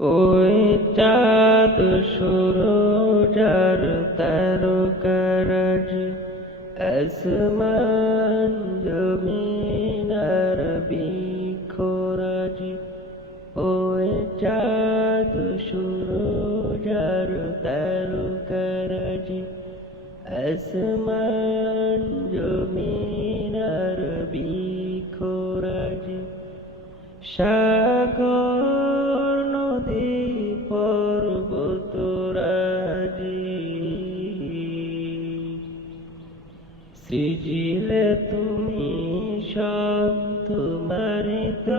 ওই চাঁদ সুরজার তারকারাজ আসমান জমিনার বিখোরাজ ওই চাঁদ সুরজার তারকারাজ আসমান জমিনার বিখোরাজ সাগর সৃজিলে তুমি সব তোমার তো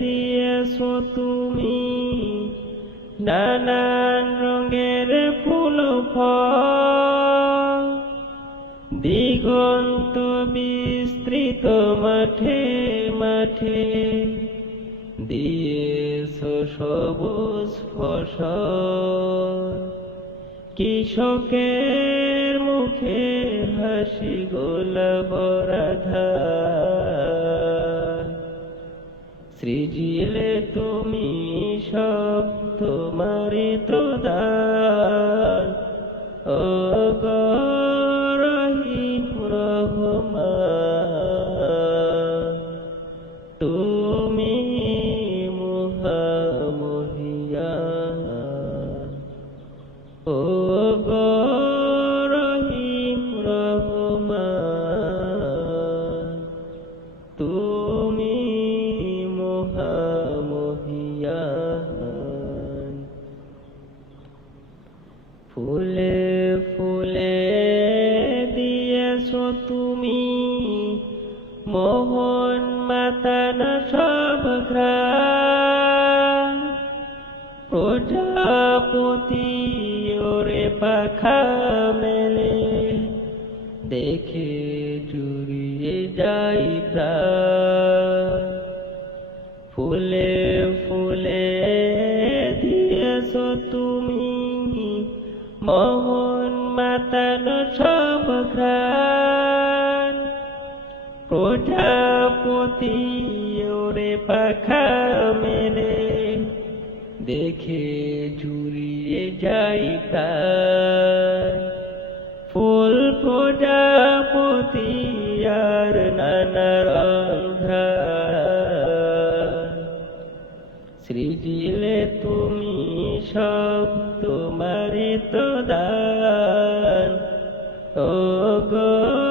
দিয়েছ তুমি নানান রঙের ফুল দিগন্ত বিস্তৃত মাঠে মাঠে দিয়েছ সবুজ ফসল। কৃষকের মুখে হাসি গোলাপরাধার ফুলে ফুলে দিয়েছ তুমি। মোহন মাতানা সব প্রজাপতি ওরে পাখা মেলে। দেখে জুড়িয়ে যাই প্রাণ। প্রজাপতি ওরে পাখা মেলে দেখে জুড়িয়ে যাই প্রাণ ফুল প্রজাপতি আর নানা রন্ধা সৃজিলে তুমি সব তোমারে তো দান। ও গো